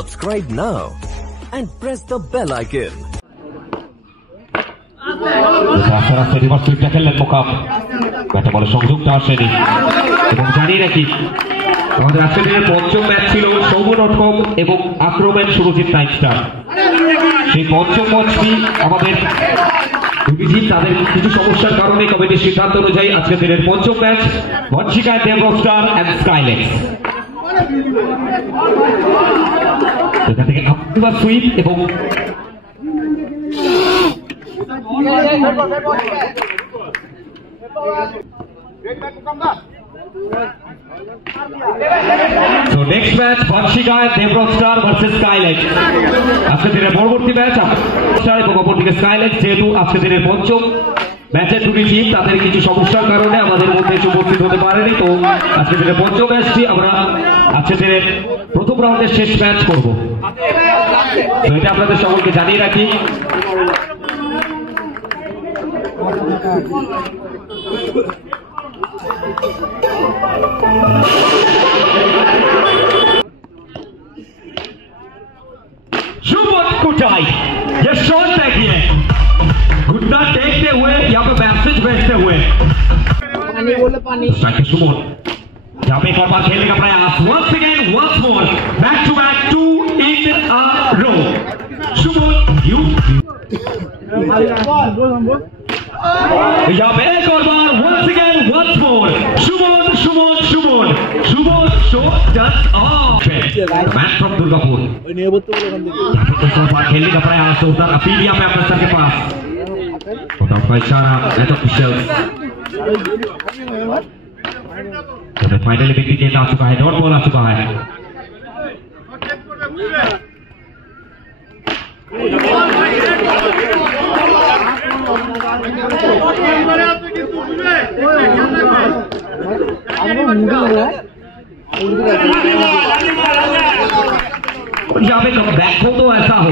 Subscribe now and press the bell icon. রাস্তা reverse সুইপটা খেললেন মোকাম, ব্যাটে বলে সংযোগটা আসেনি এবং জানিয়ে রাখি আমাদের আজকের দিনের পঞ্চম ম্যাচ ছিল সৌমন.com এবং আক্রমণ সুরজিৎ নাইন স্টার। সেই পঞ্চম ম্যাচটি আমাদের দুটি টিম তাদের কিছু সমস্যার কারণে কমিটির সিদ্ধান্ত অনুযায়ী আজকের দিনের পঞ্চম ম্যাচ বনশিকা দেবরক স্টার অ্যান্ড স্কাইলেক্স। এখান থেকে রিভার্স সুইপ এবং So next match বনশিকা দেবরক স্টার ভার্সেস স্কাইলেক্স। আজকের দিনের পরবর্তী ম্যাচ স্টার এবং অপরদিকে স্কাইলেক্স। যেহেতু আজকের দিনের পঞ্চম ম্যাচের দুটি টিম তাদের কিছু সমস্যার কারণে আমাদের মধ্যে এসে উপস্থিত হতে পারেনি, তো আজকের দিনের পঞ্চম ম্যাচটি আমরা আজকের দিনের প্রথম রাউন্ডের শেষ ম্যাচ করব। তো এটা আপনাদের সকলকে জানিয়ে রাখি। शुभम कुटाई ये शॉट देखिए, घुटना टेकते हुए यहाँ पे मैसेज भेजते हुए सुमन यहाँ पे एक और बार खेलने का प्रयास। once again once more back to back 2 in a row। सुमन यहाँ पे एक और बार once again once more Suman Suman Suman Suman shot just of man from Durgapur. एक और बार खेलने का प्रयास होता अपील यहाँ पे अपने सर के पास का इशारा लेट ऑफिशियल। तो फाइनली विकेट गेंद आ चुका है, डॉट बॉल आ चुका है। यहाँ पे बैक हो तो ऐसा हो,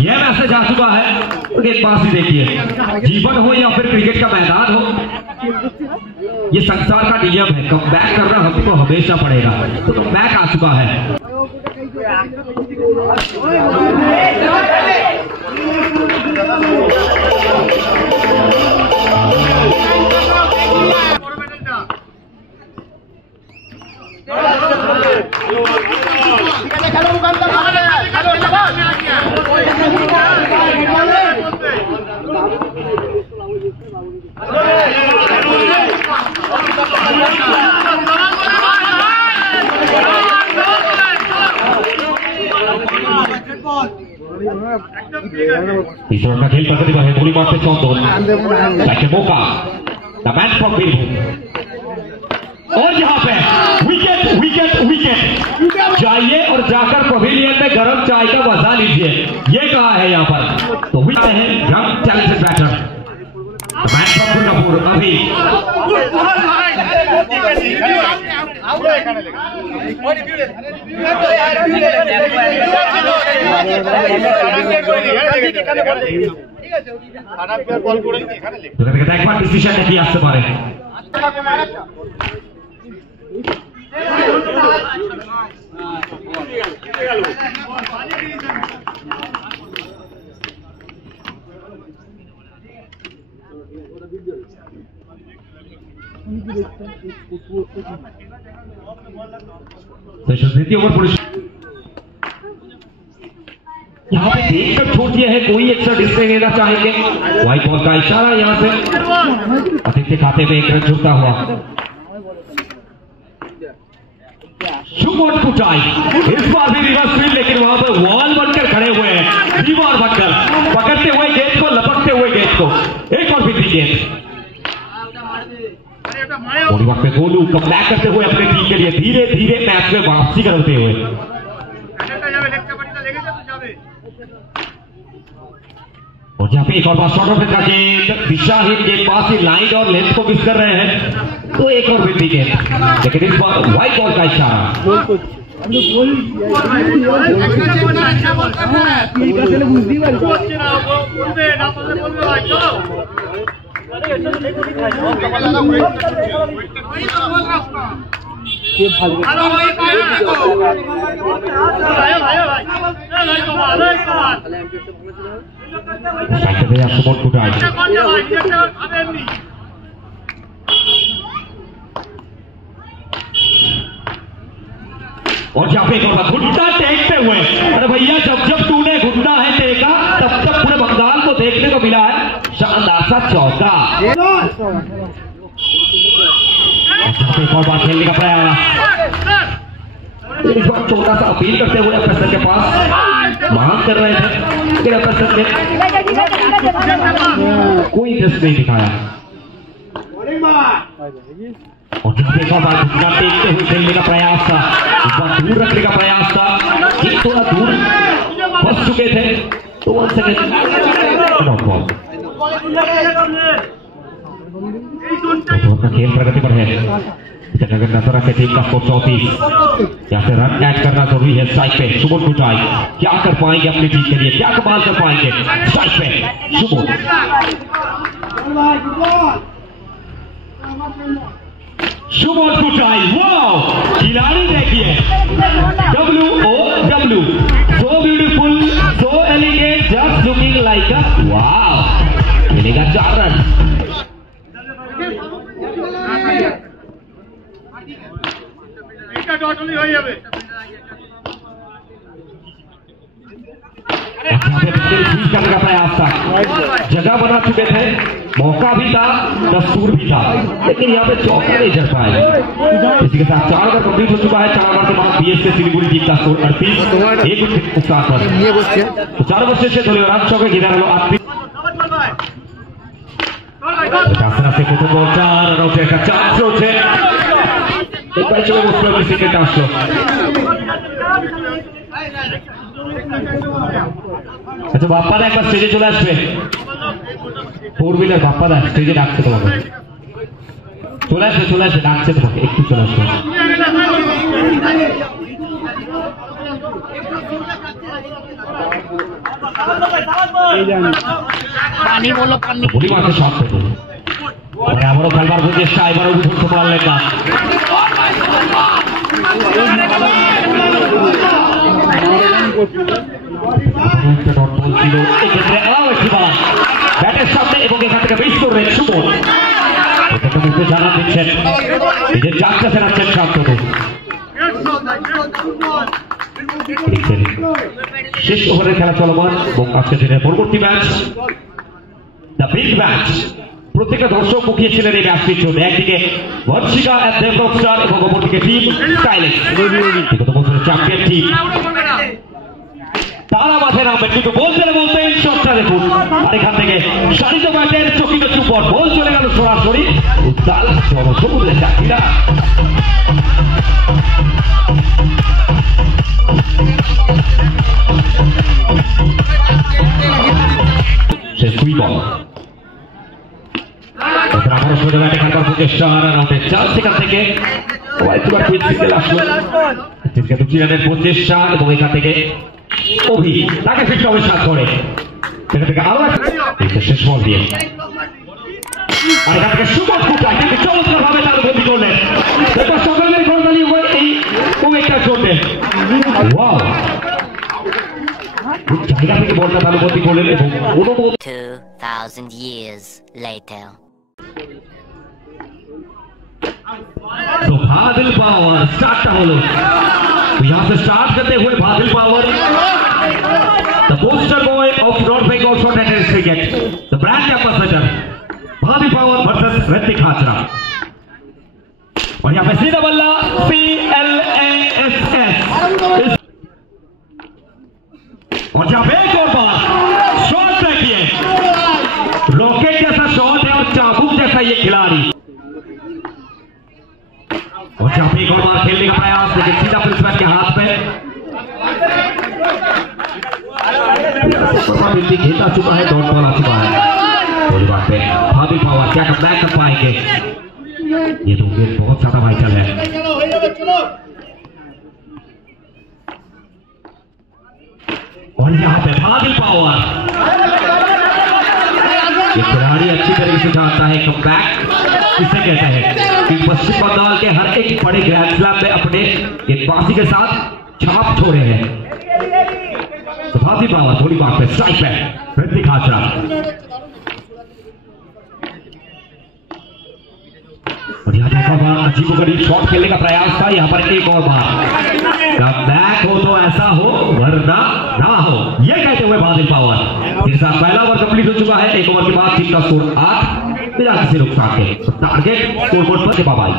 यह मैसेज आ चुका है। गेंदबाज ही देखिए, जीवन हो या फिर क्रिकेट का मैदान हो, ये संसार का नियम है, कम बैक करना हमको हमेशा पड़ेगा। तो कम बैक आ चुका है। तीसरा का खेल प्रतिभा है, गोली मारते चौंदोल ताकि मौका द मैन फ्रॉम बीरभूम। और यहाँ पे विकेट विकेट विकेट जाइए और जाकर पवेलियन में गर्म चाय का मजा लीजिए, ये कहा है यहाँ पर। तो विकेट है young talented batter man from Durgapur. अभी एक बार डिसीजन की আসতে পারে। द्वितीय ओवर यहाँ पे देखकर छोड़ दिया है, कोई एक्स्ट्रा डिस्प्ले लेना चाहेंगे। व्हाइट बॉल का इशारा यहाँ से आदित्य खाते में एक रन जुड़ता हुआ। सुमन कुटाई इस बार भी रिवर्स स्विंग, लेकिन वहां पर वॉल बनकर खड़े हुए हैं, दीवार बनकर पकड़ते हुए गेंद को, लपकते हुए गेंद को। एक और बिंदी गेंद थोड़ी वक्त में गोलू कम बैक करते हुए अपने टीम के लिए धीरे धीरे मैच में वापसी करते हुए। और यहाँ पे एक और बार शॉर्ट ऑफ का गेंद, दिशाहीन गेंदबाज की लाइन और लेंथ को मिस कर रहे हैं, तो एक और बिंदी गेंद, लेकिन इस बार व्हाइट बॉल का इशारा। ये भाग সাইডে দেয়া সুমন কুটাই और जहाँ पे घुटना टेकते हुए, अरे भैया जब जब तूने घुटना है टेका तब तक पूरे बंगाल को देखने को मिला है शानदार सा चौका। एक और बार खेलने का प्रयास, इस बार छोटा सा अपील करते हुए अफसर के पास मांग कर रहे थे, लेकिन अफसर ने कोई इंटरेस्ट नहीं दिखाया। और एक और बार घुटना टेकते हुए खेलने का प्रयास था, इस बार दूर रखने का प्रयास था, ठीक थोड़ा दूर फंस चुके थे तो 1 सेकंड नॉट बॉल। का खेल प्रगति पर है, अगर नजर रखे टीम का स्कोर 34, यहाँ से रन कैच करना जरूरी है। स्ट्राइक पे सुमन कुटाई क्या कर पाएंगे अपनी टीम के लिए, क्या कमाल कर पाएंगे। स्ट्राइक पे सुमन कुटाई, वाओ खिलाड़ी देखिए, WOW, so beautiful, so elegant, just looking like a wow, मिलेगा 4 रन। करने का प्रयास था, जगह बना चुके थे, मौका भी था, दस्तूर भी था, लेकिन यहाँ पे चौका नहीं चढ़ पाए। इसी के साथ 4 ओवर कंप्लीट हो चुका है। 4 ओवर के बाद बीएसके सिलीगुड़ी टीम का स्कोर 38, 1 विकेट नुकसान पर। तो 4 ओवर शेष है, রান চকে ঘিরে গেল 38। কাছাকাছি প্রথম বল 4 রান আউটে একটা চান্স রয়েছে, একবার চলে বসলো উইকেট আসলো। আচ্ছা বাপ্পাদা একবার স্টেজে চলে আসবে, 4 হুইলার বাপ্পাদা স্টেজে ডাকছে তোমাকে, চলে আসবে ডাকছে তোমাকে, একটু চলে আসবে। বলি মাঠে শট পেতো, আবারও খেলবার চেষ্টা, এবারও ধরতে পারলেন না। ব্যাটের সামনে এবং এখান থেকে মিস করবেন সুমন, মুখে জানান দিচ্ছেন, নিজের যাত্রা ফেরাচ্ছেন শান্তনু। শেষ ওভারের খেলা চলমান এবং আজকের দিনের পরবর্তী ম্যাচ দ্য বিগ ম্যাচ। প্রত্যেকটা দর্শক মুখিয়েছিলেন এই ম্যাচটির জন্য, একদিকে বর্ষিকা এন্ড দেবরক স্টার এবং অপরদিকে টিম স্কাইলেক্স, বিগত বছরের চ্যাম্পিয়ন টিম। তারা মাঠে নামবেন, কিন্তু বলতে এই শটটা দেখুন, আর এখান থেকে সারিত ব্যাটের চকিত চুপর বল চলে গেল সরাসরি উত্তাল জনসমুদ্রের চাকরিরা। শেষ 2 বল, আবারও সোজা ব্যাটে খেলবার প্রচেষ্টা, রান আউটের 4 সেকেন্ড থেকে একবার কুইক সিঙ্গেল আসলো, 2 রানের প্রচেষ্টা এবং এখান থেকে অভি তাকে ফিরতে হবে 7 করে, এখান থেকে আরো শেষ বল দিয়ে, আর এখান থেকে সুমন কুটাই কিন্তু চমৎকার ভাবে তার বন্দি করলেন। এরপর সকলের করতালি হয়ে এই উইকেটটা করলেন, ওয়াও জায়গা থেকে বলটা তার বন্দি করলেন এবং 2000 years later. तो बादल पावर स्टार्ट हलो, तो यहाँ से स्टार्ट करते हुए बादल power, the poster boy of North Bengal short and tennis cricket, the brand ambassador बादल पावर वर्सेस ऋतिक हाजरा। और यहाँ पे सीधा बल्ला PLASS, और जहाँ पे एक और बार शॉट देखिए, रॉकेट जैसा शॉट है और चाबुक जैसा ये खिलाड़ी, और जहाँ पे एक और बार खेलने का प्रयास, लेकिन सीधा प्रिंसिपल के हाथ में खेलता चुका है, डॉट बॉल आ चुका है। थोड़ी बात पे भाभी पावर क्या कम बैक कर पाएंगे, ये तो गेंद बहुत ज्यादा वाइटल है। और यहाँ पे भाभी पावर, ये खिलाड़ी अच्छी तरीके से जानता है कम बैक किसे कहते हैं, कि पश्चिम बंगाल के हर एक बड़े ग्रैंड स्लैम में अपने गेंदबाजी के साथ छाप छोड़े हैं। तो भाती पावर थोड़ी बात पे स्ट्राइक पे ऋतिक हाजरा और यहाँ देखा बार अजीबोगरीब शॉट खेलने का प्रयास था। यहाँ पर एक और बार बैक हो तो ऐसा हो वरना ना हो, ये कहते हुए भाती पावर इसके साथ पहला ओवर कंप्लीट हो चुका है। एक ओवर के बाद टीम का स्कोर 8 बिना किसी नुकसान के। टारगेट स्कोरबोर्ड पर बाबाई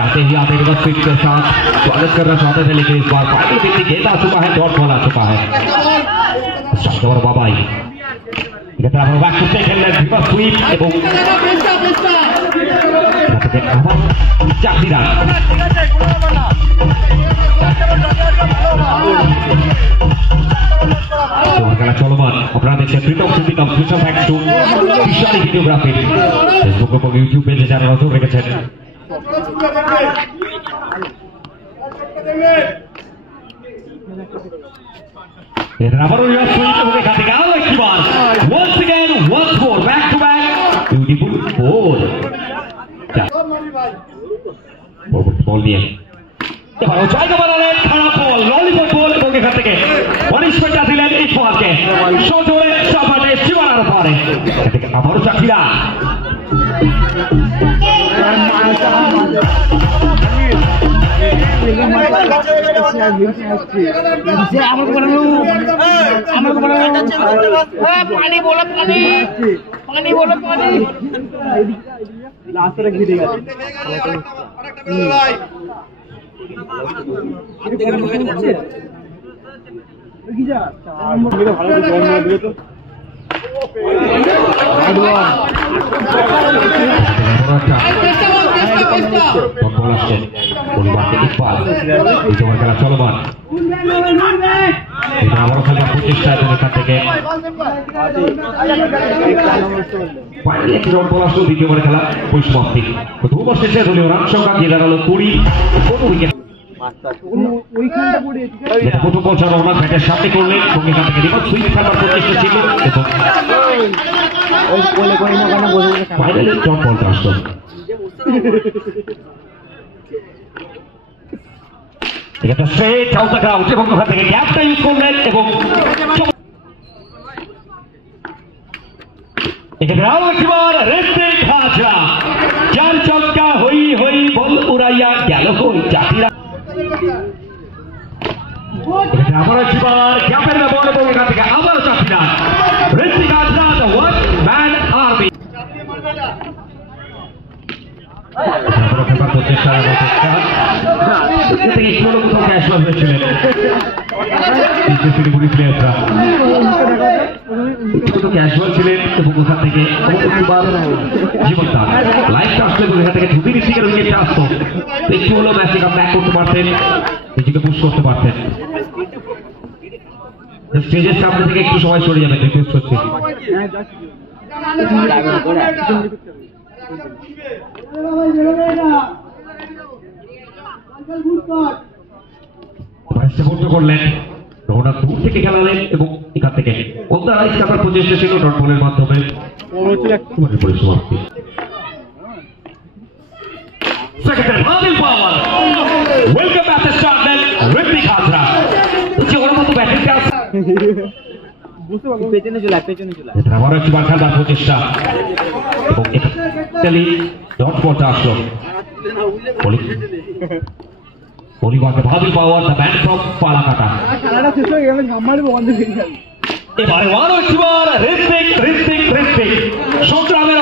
आते ही आते रिवर्स स्विच के साथ स्वागत करना चाहते थे, लेकिन इस बार फाइनल बिंदी गेंद आ चुका है, डॉट बॉल आ चुका है। और बाबाई बैक करते खेलने रिवर्स स्वीप এবং চাকরিরা খেলা চলমান। আপনারা দেখছেন প্রীতম সিদ্দিকম স্পেশাল থ্যাঙ্কস টু বিশালী ভিডিওগ্রাফি ফেসবুক এবং ইউটিউব পেজে যারা নজর রেখেছেন। আবারও রিভার্স সুইপ এবং এখান থেকে আরো একবার once again once more back to back beautiful four বল নিয়ে এবারও জায়গা বানালেন, খারাপ বল ললিপপ বল এবং এখান থেকে পানিশমেন্টটা দিলেন ইকবালকে সজোরে সাপাটে সীমানার পারে। এখান থেকে আবারও চাকরিরা খেলা চলমান। আবারও খেলার প্রচেষ্টা এবং এখান থেকে দ্বিতীয় ওভারে খেলা পরিসমাপ্তি। প্রথম ওভার শেষে দলীয় রান সংখ্যা গিয়ে দাঁড়ালো 20 উইকেট। প্রথম বল রহমান ব্যাটের সামনে করলেন এবং এখান থেকে রিভার্স সুইপ খেলার প্রচেষ্টা ছিল এবং ফাইনালে ডট বলটা আসলো। এটা স্ট্রেট আউট দ্য গ্রাউন্ড এবং ওখান থেকে গ্যাপটা ইউজ করলেন এবং এখানে আরো একবার ঋতিক হাজরা চার চক্কা হই হই বল উড়াইয়া গেল কই চাকরিরা। এখানে আবার একবার গ্যাপের ব্যবহার এবং এখান থেকে আবার চাকরিরা Ritik Hazra the one man army. Casual ছিলেন এবং ওখান থেকে জীবনটা লাইফটা আসলে এখান থেকে ঝুঁকি ঋষিকের উইকেটটা আসতো, একটু হলেও ম্যাচে ব্যাক করতে পারতেন, নিজেকে পুশ করতে পারতেন। স্টেজের সামনে থেকে একটু সময় সরে যাবেন রিকোয়েস্ট হচ্ছে। করলেন রোনা দূর থেকে খেলালেন এবং এখান থেকে ওদের রাইস কাটার প্রচেষ্টা ছিল ডট বলের মাধ্যমে পরিসমাপ্তি। সেকেন্ড ভাবিল পাওয়ার ওয়েলকাম ব্যাক টু স্টার্টম্যান ঋতিক হাজরা যে ওর মতো ব্যাটিংটা পেছনে চলে আবার একবার খেলার প্রচেষ্টা এবং এখানে ডট বলটা আসলো। পরিবারকে ভাবি পাওয়ার দ্য ব্যাট ফ্রম পালাকাটা। এবারে আরো একবার ঋতিক সংগ্রামের